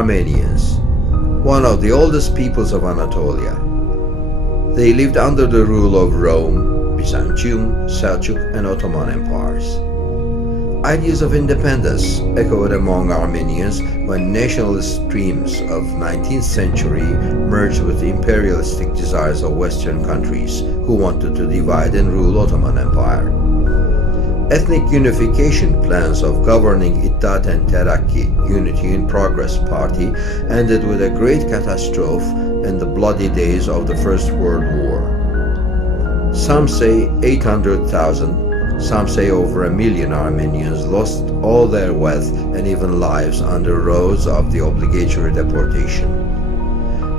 Armenians, one of the oldest peoples of Anatolia. They lived under the rule of Rome, Byzantium, Seljuk, and Ottoman empires. Ideas of independence echoed among Armenians when nationalist streams of 19th century merged with the imperialistic desires of Western countries who wanted to divide and rule Ottoman Empire. Ethnic unification plans of governing İttihat and Terakki, Unity in Progress Party, ended with a great catastrophe in the bloody days of the First World War. Some say 800,000, some say over 1 million Armenians lost all their wealth and even lives on the roads of the obligatory deportation.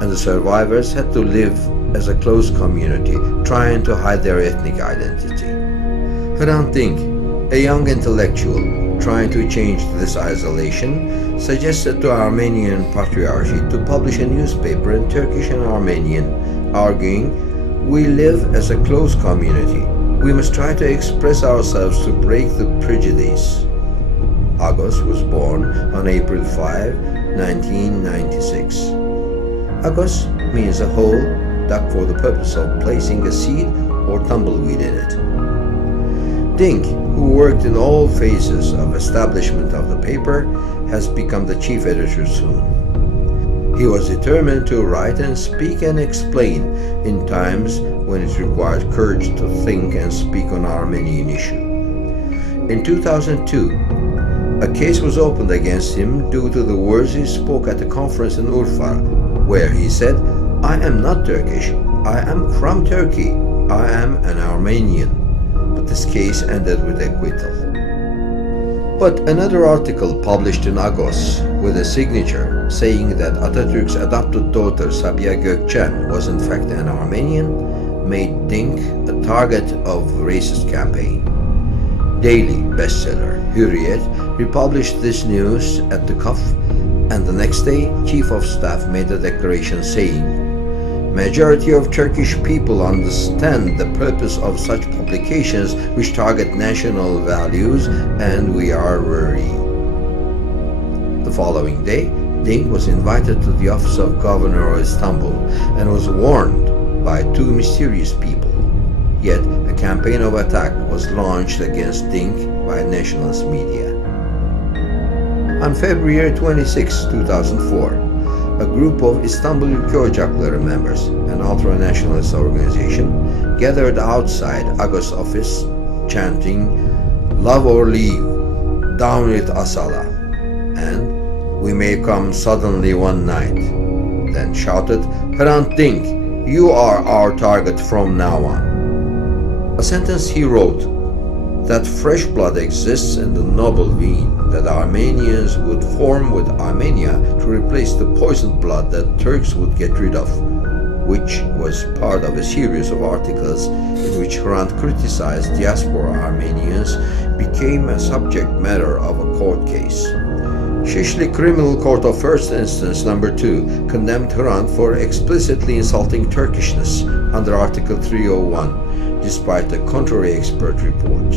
And the survivors had to live as a close community, trying to hide their ethnic identity. Hrant Dink, a young intellectual trying to change this isolation, suggested to Armenian Patriarchy to publish a newspaper in Turkish and Armenian, arguing, "We live as a close community. We must try to express ourselves to break the prejudice." Agos was born on April 5, 1996. Agos means a hole dug for the purpose of placing a seed or tumbleweed in it. Dink, who worked in all phases of establishment of the paper, has become the chief editor soon. He was determined to write and speak and explain in times when it required courage to think and speak on Armenian issue. In 2002, a case was opened against him due to the words he spoke at a conference in Urfa, where he said, "I am not Turkish, I am from Turkey, I am an Armenian." But this case ended with acquittal. But another article published in Agos with a signature saying that Atatürk's adopted daughter Sabiha Gökçen was in fact an Armenian made Dink a target of racist campaign. Daily bestseller Hürriyet republished this news at the cuff, and the next day Chief of Staff made a declaration saying, "Majority of Turkish people understand the purpose of such publications which target national values, and we are worried." The following day, Dink was invited to the office of Governor of Istanbul and was warned by two mysterious people. Yet, a campaign of attack was launched against Dink by nationalist media. On February 26, 2004, a group of Istanbul Ülke Ocakları members, an ultra-nationalist organization, gathered outside Agos office chanting, "Love or leave, down with Asala," and "We may come suddenly one night," then shouted, "Hrant Dink, you are our target from now on." A sentence he wrote, that fresh blood exists in the noble vein that Armenians would form with Armenia to replace the poisoned blood that Turks would get rid of, which was part of a series of articles in which Hrant criticized diaspora Armenians, became a subject matter of a court case. Shishli Criminal Court of First Instance No. 2 condemned Hrant for explicitly insulting Turkishness under Article 301, despite a contrary expert report.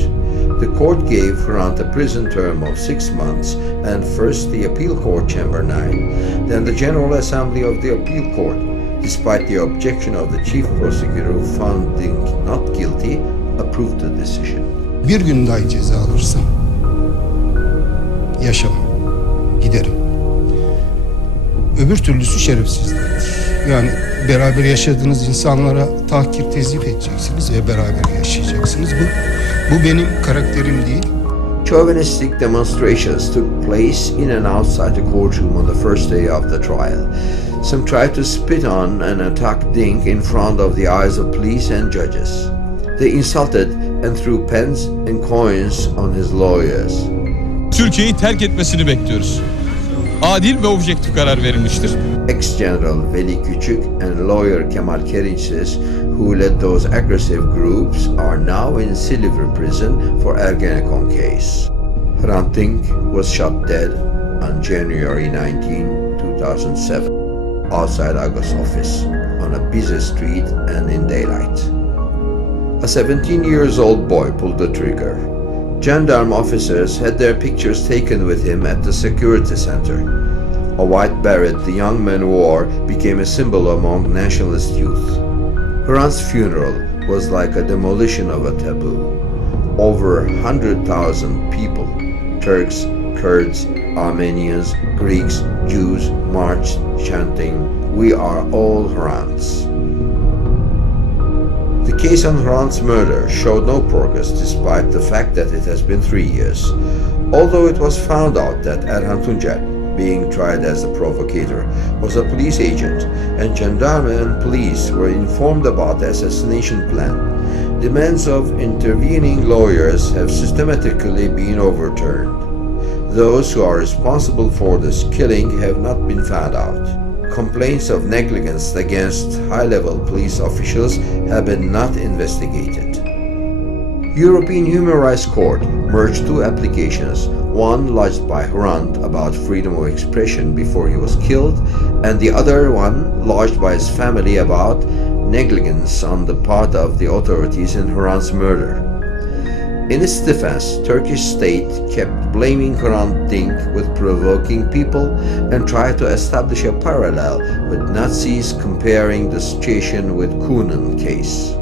The court gave Hrant a prison term of 6 months, and first the Appeal Court Chamber 9, then the General Assembly of the Appeal Court, despite the objection of the chief prosecutor who found Dink not guilty, approved the decision. Bir gün dahi ceza alırsam yaşamam, giderim. Öbür türlüsü şerefsizliktir. Yani beraber yaşadığınız insanlara tahkir, tezif edeceksiniz ve beraber yaşayacaksınız. Bu benim karakterim değil. Chauvinistic demonstrations took place in and outside the courtroom on the first day of the trial. Some tried to spit on and attack Dink in front of the eyes of police and judges. They insulted and threw pens and coins on his lawyers. Türkiye'yi terk etmesini bekliyoruz. Adil ve objektif karar verilmiştir. Ex-General Veli Küçük and lawyer Kemal Kerinçsiz, who led those aggressive groups, are now in Silivri prison for Ergenekon case. Hrant Dink was shot dead on January 19, 2007, outside Agos office, on a busy street and in daylight. A 17-year-old boy pulled the trigger. Gendarme officers had their pictures taken with him at the security center. A white beret the young man wore became a symbol among nationalist youth. Hrant's funeral was like a demolition of a taboo. Over 100,000 people, Turks, Kurds, Armenians, Greeks, Jews, marched chanting, "We are all Hrants." The case on Hrant's murder showed no progress despite the fact that it has been 3 years. Although it was found out that Erhan Tuncer, being tried as the provocator, was a police agent, and gendarme and police were informed about the assassination plan, demands of intervening lawyers have systematically been overturned. Those who are responsible for this killing have not been found out. Complaints of negligence against high-level police officials have been not investigated. European Human Rights Court merged two applications, one lodged by Hrant about freedom of expression before he was killed, and the other one lodged by his family about negligence on the part of the authorities in Hrant's murder. In its defense, Turkish state kept blaming Hrant Dink with provoking people and tried to establish a parallel with Nazis, comparing the situation with Kunin case.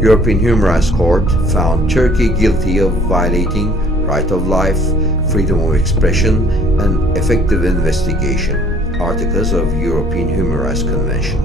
European Human Rights Court found Turkey guilty of violating right of life, freedom of expression, and effective investigation, articles of European Human Rights Convention.